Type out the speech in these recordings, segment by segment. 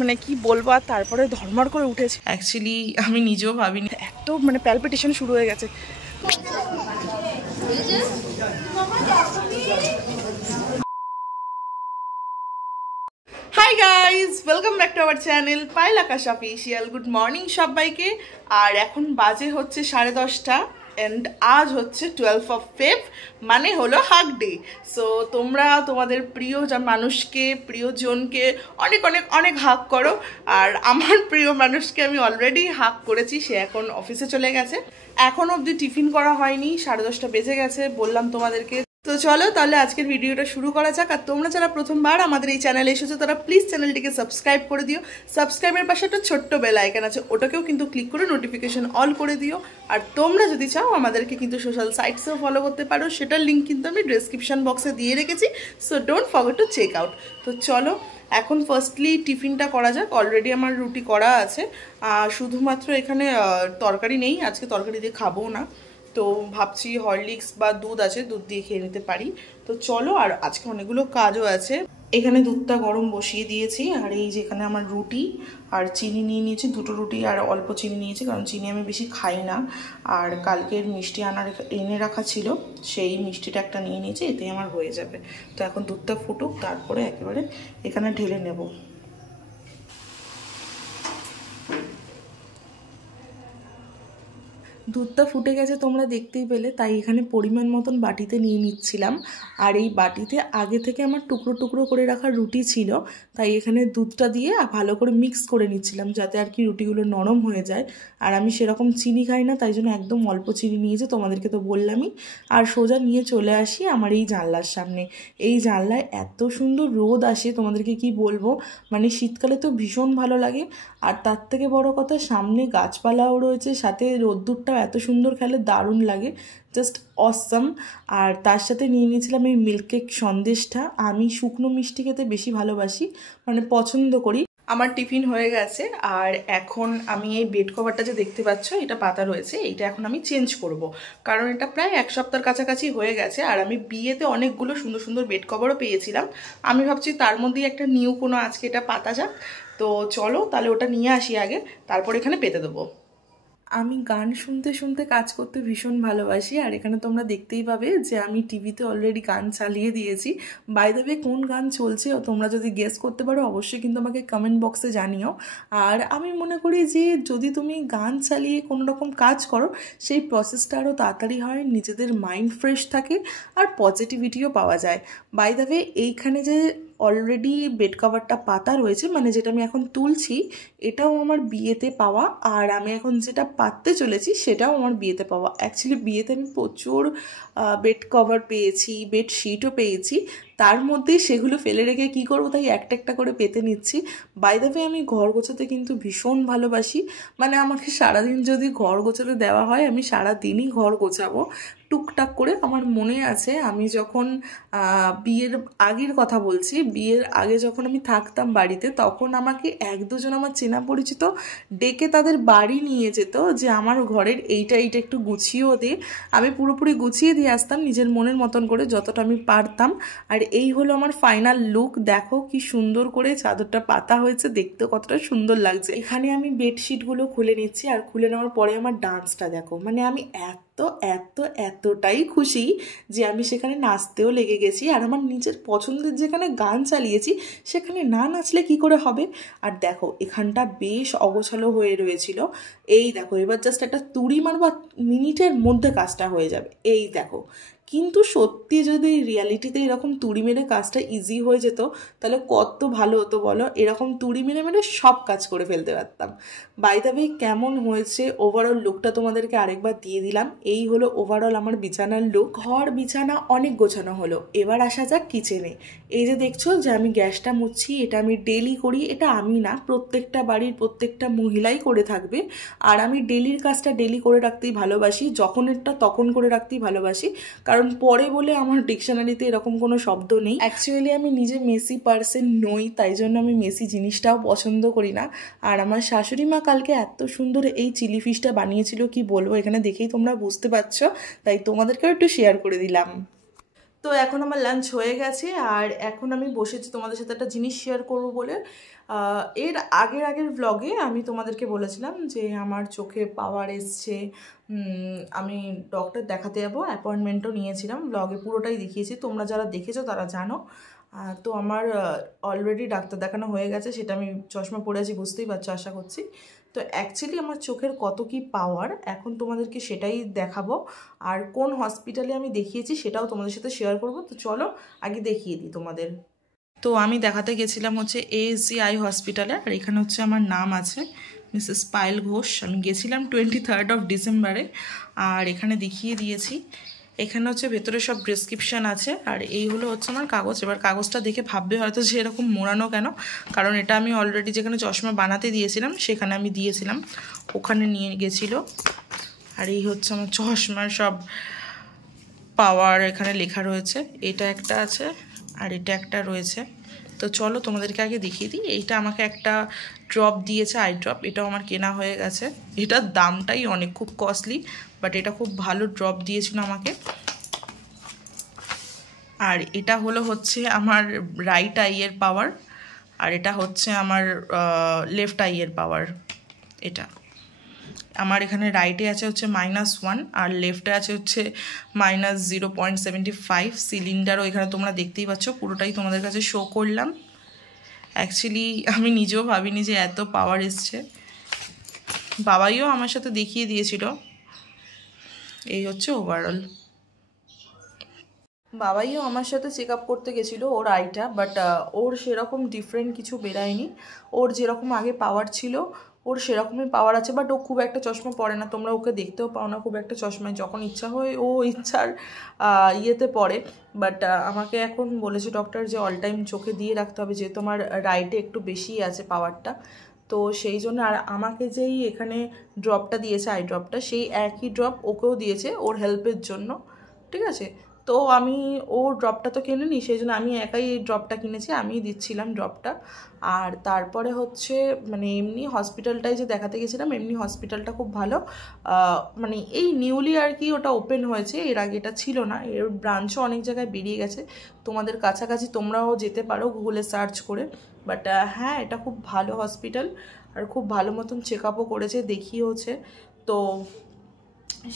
মানে কি বলবো, আর তারপরে ধর্মার করে উঠেছে। অ্যাকচুয়ালি আমি নিজেও ভাবিনি, এত মানে প্যালপিটেশন শুরু হয়ে গেছে। Hi guys, welcome back to our channel Payel Akash official. Good morning সবাইকে। আর এখন বাজে হচ্ছে 10:30 অ্যান্ড আজ হচ্ছে 12 ফেব, মানে হলো হাগ ডে। সো তোমরা তোমাদের প্রিয় মানুষকে, প্রিয়জনকে অনেক অনেক অনেক হাগ করো। আর আমার প্রিয় মানুষকে আমি অলরেডি হাগ করেছি, সে এখন অফিসে চলে গেছে। এখন অবধি টিফিন করা হয়নি, 10:30 বেজে গেছে বললাম তোমাদেরকে। তো চলো তাহলে আজকের ভিডিওটা শুরু করা যাক। আর তোমরা যারা প্রথমবার আমাদের এই চ্যানেলে এসেছো তারা প্লিজ চ্যানেলটিকে সাবস্ক্রাইব করে দিও। সাবস্ক্রাইবের পাশে একটা ছোট্ট বেল আইকন আছে, ওটাকেও কিন্তু ক্লিক করে নোটিফিকেশন অল করে দিও। আর তোমরা যদি চাও আমাদেরকে কিন্তু সোশ্যাল সাইটসেও ফলো করতে পারো, সেটার লিঙ্ক কিন্তু আমি ডেসক্রিপশন বক্সে দিয়ে রেখেছি। So don't forget to check out. তো চলো এখন ফার্স্টলি টিফিনটা করা যাক। অলরেডি আমার রুটি করা আছে, শুধুমাত্র এখানে তরকারি নেই, আজকে তরকারি দিয়ে খাবো না। তো ভাবছি হরলিক্স বা দুধ আছে, দুধ দিয়ে খেয়ে নিতে পারি। তো চলো, আর আজকে অনেকগুলো কাজও আছে। এখানে দুধটা গরম বসিয়ে দিয়েছি, আর এই যে এখানে আমার রুটি আর চিনি নিয়ে নিয়েছি, দুটো রুটি আর অল্প চিনি নিয়েছি, কারণ চিনি আমি বেশি খাই না। আর কালকের মিষ্টি এনে রাখা ছিল, সেই মিষ্টিটা একটা নিয়ে নিয়েছি, এতেই আমার হয়ে যাবে। তো এখন দুধটা ফুটুক, তারপরে একেবারে এখানে ঢেলে নেব। দুধটা ফুটে গেছে তোমরা দেখতেই পেলে, তাই এখানে পরিমাণ মতন বাটিতে নিয়ে নিচ্ছিলাম। আর এই বাটিতে আগে থেকে আমার টুকরো টুকরো করে রাখা রুটি ছিল, তাই এখানে দুধটা দিয়ে ভালো করে মিক্স করে নিচ্ছিলাম, যাতে আর কি রুটিগুলো নরম হয়ে যায়। আর আমি সেরকম চিনি খাই না, তাই জন্য একদম অল্প চিনি নিয়েছি, তোমাদেরকে তো বললামই। আর সোজা নিয়ে চলে আসি আমার এই জানলার সামনে। এই জানলায় এত সুন্দর রোদ আসে, তোমাদেরকে কি বলবো, মানে শীতকালে তো ভীষণ ভালো লাগে। আর তার থেকে বড় কথা, সামনে গাছপালাও রয়েছে, সাথে রোদ্দুরটা এত সুন্দর খেলে, দারুণ লাগে, জাস্ট অসাম। আর তার সাথে নিয়ে নিয়েছিলাম এই মিল্ক কেক সন্দেশটা। আমি শুকনো মিষ্টি খেতে বেশি ভালোবাসি, মানে পছন্দ করি। আমার টিফিন হয়ে গেছে, আর এখন আমি এই বেড কভারটা যে দেখতে পাচ্ছ, এটা পাতা রয়েছে, এইটা এখন আমি চেঞ্জ করব, কারণ এটা প্রায় 1 সপ্তাহের কাছাকাছি হয়ে গেছে। আর আমি বিয়েতে অনেকগুলো সুন্দর সুন্দর বেড কভারও পেয়েছিলাম, আমি ভাবছি তার মধ্যেই একটা নিউ কোনো আজকে এটা পাতা যাক। তো চলো তাহলে ওটা নিয়ে আসি আগে, তারপর এখানে পেতে দেবো। আমি গান শুনতে শুনতে কাজ করতে ভীষণ ভালোবাসি। আর এখানে তোমরা দেখতেই পাবে যে আমি টিভিতে অলরেডি গান চালিয়ে দিয়েছি। বাই দ্য ওয়ে, কোন গান চলছে তোমরা যদি গেস করতে পারো অবশ্যই কিন্তু আমাকে কমেন্ট বক্সে জানিও। আর আমি মনে করি যে যদি তুমি গান চালিয়ে কোনো রকম কাজ করো, সেই প্রসেসটা আরও তাড়াতাড়ি হয়, নিজেদের মাইন্ড ফ্রেশ থাকে, আর পজিটিভিটিও পাওয়া যায়। বাই দ্য ওয়ে, এইখানে যে অলরেডি বেড কভারটা পাতা রয়েছে, মানে যেটা আমি এখন তুলছি, এটাও আমার বিয়েতে পাওয়া। আর আমি এখন যেটা পাততে চলেছি সেটাও আমার বিয়েতে পাওয়া। অ্যাকচুয়ালি বিয়েতে আমি প্রচুর বেড কভার পেয়েছি, বেডশিটও পেয়েছি, তার মধ্যেই সেগুলো ফেলে রেখে কী করবো, তাই একটা একটা করে পেতে নিচ্ছি। বাই দ্য ওয়ে, আমি ঘর গোছাতে কিন্তু ভীষণ ভালোবাসি, মানে আমাকে সারাদিন যদি ঘর গোছাতে দেওয়া হয় আমি সারাদিনই ঘর গোছাবো টুকটাক করে। আমার মনে আছে আমি যখন বিয়ের আগের কথা বলছি, বিয়ের আগে যখন আমি থাকতাম বাড়িতে, তখন আমাকে 1-2 জন আমার চেনা পরিচিত ডেকে তাদের বাড়ি নিয়ে যেত যে আমার ঘরের এইটা এইটা একটু গুছিয়েও দে। আমি পুরোপুরি গুছিয়ে দিয়ে আসতাম নিজের মনের মতন করে, যতটা আমি পারতাম। আর এই হলো আমার ফাইনাল লুক। দেখো কি সুন্দর করে চাদরটা পাতা হয়েছে, দেখতে কতটা সুন্দর লাগছে। এখানে আমি বেডশিটগুলো খুলে নিচ্ছি, আর খুলে নেওয়ার পরে আমার ডান্সটা দেখো, মানে আমি এতটাই খুশি যে আমি সেখানে নাচতেও লেগে গেছি। আর আমার নিজের পছন্দের যেখানে গান চালিয়েছি, সেখানে না নাচলে কি করে হবে। আর দেখো এখানটা বেশ অগোছালো হয়ে রয়েছিল, এই দেখো এবার জাস্ট একটা তুড়ি মারবা, মিনিটের মধ্যে কাজটা হয়ে যাবে। এই দেখো, কিন্তু সত্যি যদি রিয়ালিটিতে এরকম তুড়ি মেরে কাজটা ইজি হয়ে যেত, তাহলে কত ভালো হতো বলো। এরকম তুড়ি মেরে মেরে সব কাজ করে ফেলতে পারতাম। বাই দ্য ওয়ে, কেমন হয়েছে ওভারঅল লুকটা তোমাদেরকে আরেকবার দিয়ে দিলাম। এই হলো ওভারঅল আমার বিছানার লুক। ঘর বিছানা অনেক গোছানো হলো, এবার আসা যাক কিচেনে। এই যে দেখছো যে আমি গ্যাসটা মুছছি, এটা আমি ডেলি করি। এটা আমি না, প্রত্যেকটা বাড়ির প্রত্যেকটা মহিলাই করে থাকবে। আর আমি ডেলির কাজটা ডেলি করে রাখতেই ভালোবাসি, যখনেরটা তখন করে রাখতেই ভালোবাসি, কারণ পরে বলে আমার ডিকশনারিতে এরকম কোনো শব্দ নেই। অ্যাকচুয়ালি আমি নিজে মেসি পার্সন নই, তাই জন্য আমি মেসি জিনিসটাও পছন্দ করি না। আর আমার শাশুড়ি মা কালকে এত সুন্দর এই চিলি ফিশটা বানিয়েছিল, কি বলবো, এখানে দেখেই তোমরা বুঝতে পারছো, তাই তোমাদেরকেও একটু শেয়ার করে দিলাম। তো এখন আমার লাঞ্চ হয়ে গেছে আর এখন আমি বসেছি তোমাদের সাথে একটা জিনিস শেয়ার করবো বলে। এর আগের ব্লগে আমি তোমাদেরকে বলেছিলাম যে আমার চোখে পাওয়ার এসছে, আমি ডক্টর দেখাতে যাবো, অ্যাপয়েন্টমেন্টও নিয়েছিলাম, ব্লগে পুরোটাই দেখিয়েছি, তোমরা যারা দেখেছো তারা জানো। তো আমার অলরেডি ডাক্তার দেখানো হয়ে গেছে, সেটা আমি চশমা পরে আছি বুঝতেই পারছো আশা করছি। তো অ্যাকচুয়ালি আমার চোখের কত কি পাওয়ার এখন তোমাদেরকে সেটাই দেখাবো, আর কোন হসপিটালে আমি দেখিয়েছি সেটাও তোমাদের সাথে শেয়ার করবো। তো চলো আগে দেখিয়ে দিই তোমাদের। তো আমি দেখাতে গেছিলাম হচ্ছে ASG আই হসপিটালে, আর এখানে হচ্ছে আমার নাম আছে মিসেস পায়েল ঘোষ। আমি গেছিলাম 23 ডিসেম্বরে, আর এখানে দেখিয়ে দিয়েছি। এখানে হচ্ছে ভেতরে সব প্রেসক্রিপশান আছে, আর এই হলো হচ্ছে আমার কাগজ। এবার কাগজটা দেখে ভাববে হয়তো যে এরকম মোড়ানো কেন, কারণ এটা আমি অলরেডি যেখানে চশমা বানাতে দিয়েছিলাম সেখানে আমি দিয়েছিলাম, ওখানে নিয়ে গেছিলো। আর এই হচ্ছে আমার চশমার সব পাওয়ার এখানে লেখা রয়েছে, এটা একটা আছে আর এটা একটা রয়েছে। তো চলো তোমাদেরকে আগে দেখিয়ে দিই। এইটা আমাকে একটা ড্রপ দিয়েছে, আই ড্রপ, এটাও আমার কেনা হয়ে গেছে। এটার দামটাই অনেক, খুব কস্টলি, বাট এটা খুব ভালো ড্রপ দিয়েছিল আমাকে। আর এটা হচ্ছে আমার রাইট আইয়ের পাওয়ার, আর এটা হচ্ছে আমার লেফট আইয়ের পাওয়ার। এটা আমার এখানে রাইটে আছে হচ্ছে -1 আর লেফটে আছে হচ্ছে -0.75। সিলিন্ডারও এখানে তোমরা দেখতেই পাচ্ছ, পুরোটাই তোমাদের কাছে শো করলাম। অ্যাকচুয়ালি আমি নিজেও ভাবিনি যে এত পাওয়ার এসছে। বাবাইও আমার সাথে দেখিয়ে দিয়েছিল। এই হচ্ছে ওভারঅল। বাবাইও আমার সাথে চেক আপ করতে গেছিলো ওর আইটা, বাট ওর সেরকম ডিফারেন্ট কিছু বেরায়নি। ওর যেরকম আগে পাওয়ার ছিল ওর সেরকমই পাওয়ার আছে, বাট ও খুব একটা চশমা পরে না, তোমরা ওকে দেখতেও পাও না খুব একটা চশমায়, যখন ইচ্ছা হয় ও ইচ্ছার ইয়েতে পড়ে। বাট আমাকে এখন বলেছে ডক্টর যে অল টাইম চোখে দিয়ে রাখতে হবে, যেহেতু আমার রাইটে একটু বেশিই আছে পাওয়ারটা। তো সেই জন্য, আর আমাকে যেই এখানে ড্রপটা দিয়েছে আই ড্রপটা, সেই একই ড্রপ ওকেও দিয়েছে ওর হেল্পের জন্য, ঠিক আছে। তো আমি ও ড্রপটা তো কিনিনি, সেই জন্য আমি একাই এই ড্রপটা কিনেছি, আমিই দিচ্ছিলাম ড্রপটা। আর তারপরে হচ্ছে মানে এমনি হসপিটালটায় যে দেখাতে গেছিলাম, এমনি হসপিটালটা খুব ভালো, মানে এই নিউলি আর কি ওটা ওপেন হয়েছে, এর আগে এটা ছিল না, এর ব্রাঞ্চও অনেক জায়গায় বেরিয়ে গেছে, তোমাদের কাছাকাছি তোমরাও যেতে পারো গুগলে সার্চ করে। বাট হ্যাঁ, এটা খুব ভালো হসপিটাল, আর খুব ভালো মতন চেক আপও করেছে, দেখিয়েওছে। তো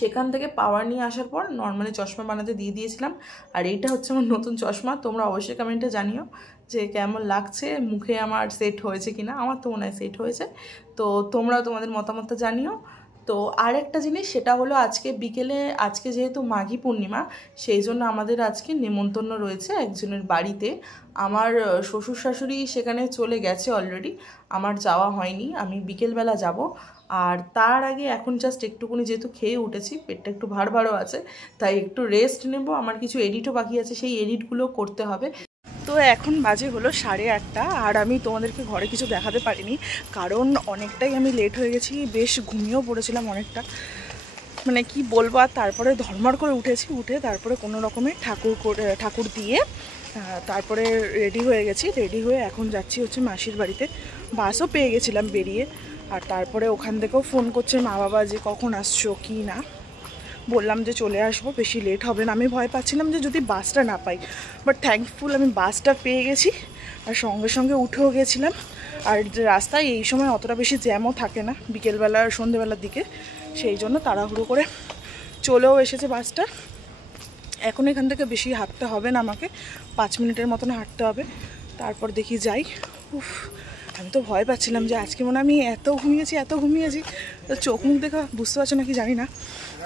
সেখান থেকে পাওয়ার নিয়ে আসার পর নর্মালি চশমা বানাতে দিয়ে দিয়েছিলাম। আর এইটা হচ্ছে আমার নতুন চশমা, তোমরা অবশ্যই কমেন্টে জানিও যে কেমন লাগছে, মুখে আমার সেট হয়েছে কিনা। আমার তো মনে হয় সেট হয়েছে, তো তোমরাও তোমাদের মতামতটা জানিও। তো আরেকটা জিনিস, সেটা হলো আজকে বিকেলে, আজকে যেহেতু মাঘী পূর্ণিমা, সেই জন্য আমাদের আজকে নেমন্তন্ন রয়েছে একজনের বাড়িতে। আমার শ্বশুর শাশুড়ি সেখানে চলে গেছে অলরেডি, আমার যাওয়া হয়নি, আমি বিকেলবেলা যাব। আর তার আগে এখন জাস্ট একটুকুনি যেহেতু খেয়ে উঠেছি, পেটটা একটু ভারও আছে, তাই একটু রেস্ট নেব। আমার কিছু এডিটও বাকি আছে, সেই এডিটগুলো করতে হবে। তো এখন বাজে হলো 8:30, আর আমি তোমাদেরকে ঘরে কিছু দেখাতে পারিনি, কারণ অনেকটাই আমি লেট হয়ে গেছি, বেশ ঘুমিয়েও পড়েছিলাম অনেকটা, মানে কি বলবো। আর তারপরে ধর্মর করে উঠেছি, উঠে তারপরে কোনো রকমে ঠাকুর দিয়ে তারপরে রেডি হয়ে গেছি, রেডি হয়ে এখন যাচ্ছি হচ্ছে মাসির বাড়িতে। বাসও পেয়ে গেছিলাম বেরিয়ে, আর তারপরে ওখান থেকেও ফোন করছে মা বাবা যে কখন আসছো কি না, বললাম যে চলে আসবো, বেশি লেট হবে না। আমি ভয় পাচ্ছিলাম যে যদি বাসটা না পাই, বাট থ্যাঙ্কফুল আমি বাসটা পেয়ে গেছি, আর সঙ্গে সঙ্গে উঠেও গেছিলাম। আর রাস্তায় এই সময় অতটা বেশি জ্যামও থাকে না বিকেলবেলা আর সন্ধ্যেবেলার দিকে, সেই জন্য তাড়াহুড়ো করে চলেও এসেছে বাসটা। এখন এখান থেকে বেশি হাঁটতে হবে না, আমাকে 5 মিনিটের মতন হাঁটতে হবে, তারপর দেখি যাই। উফ, আমি তো ভয় পাচ্ছিলাম যে আজকে মনে আমি এত ঘুমিয়েছি, তো চোখ মুখ দেখা বুঝতে পারছো নাকি জানি না,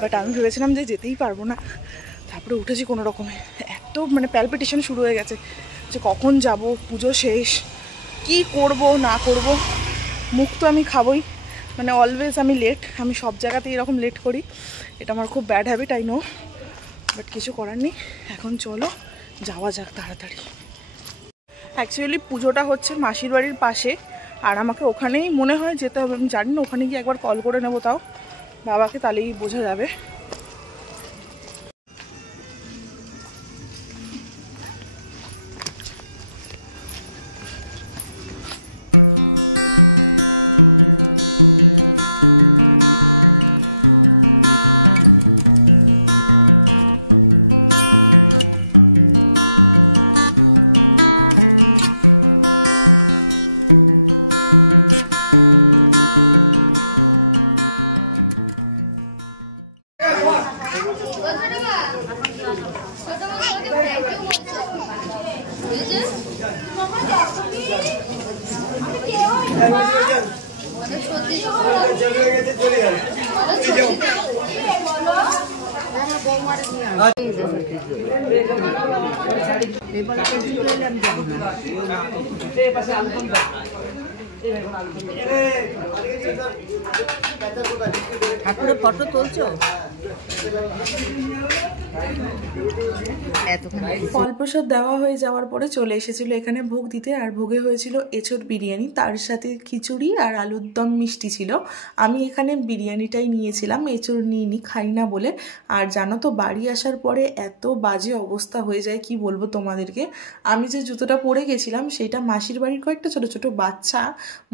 বাট আমি ভেবেছিলাম যে যেতেই পারবো না। তারপরে উঠেছি কোনো রকমে, এত মানে প্যালপিটেশন শুরু হয়ে গেছে যে কখন যাব, পুজো শেষ, কি করব না করব। মুখ তো আমি খাবই, মানে অলওয়েজ আমি লেট, আমি সব জায়গাতেই এরকম লেট করি, এটা আমার খুব bad habit, I know, but কিছু করার নেই। এখন চলো যাওয়া যাক তাড়াতাড়ি। অ্যাকচুয়ালি পুজোটা হচ্ছে মাসির বাড়ির পাশে, আর আমাকে ওখানেই মনে হয় যেতে হবে, আমি জানি না, ওখানে গিয়ে একবার কল করে নেবো তাও বাবাকে, তাহলেই বোঝা যাবে। ঠাকুরের ফটো তুলছো? ফল প্রসাদ দেওয়া হয়ে যাওয়ার পরে চলে এসেছিল এখানে ভোগ দিতে। আর ভোগে হয়েছিল এঁচোড় বিরিয়ানি, তার সাথে খিচুড়ি আর আলুর দম মিষ্টি ছিল। আমি এখানে বিরিয়ানিটাই নিয়েছিলাম, এঁচোড় নিইনি, খাই না বলে। আর জানো তো বাড়ি আসার পরে এত বাজে অবস্থা হয়ে যায়, কি বলবো তোমাদেরকে। আমি যে জুতোটা পরে গেছিলাম সেটা মাসির বাড়ির কয়েকটা ছোট ছোট বাচ্চা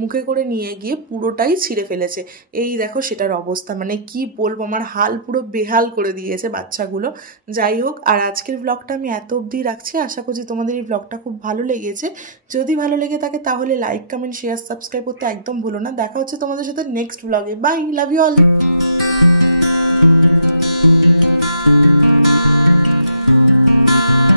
মুখে করে নিয়ে গিয়ে পুরোটাই ছিঁড়ে ফেলেছে। এই দেখো সেটার অবস্থা, মানে কি বলবো, আমার হাল পুরো বেহাল করে দিয়েছে বাচ্চাগুলো। যাই হোক, আর আজকের ব্লগটা আমি এত অবধি রাখছি। আশা করছি তোমাদের এই ব্লগটা খুব ভালো লেগেছে। যদি ভালো লেগে থাকে তাহলে লাইক, কমেন্ট, শেয়ার, সাবস্ক্রাইব করতে একদম ভুলো না। দেখা হচ্ছে তোমাদের সাথে নেক্সট ব্লগে। Bye, love you all.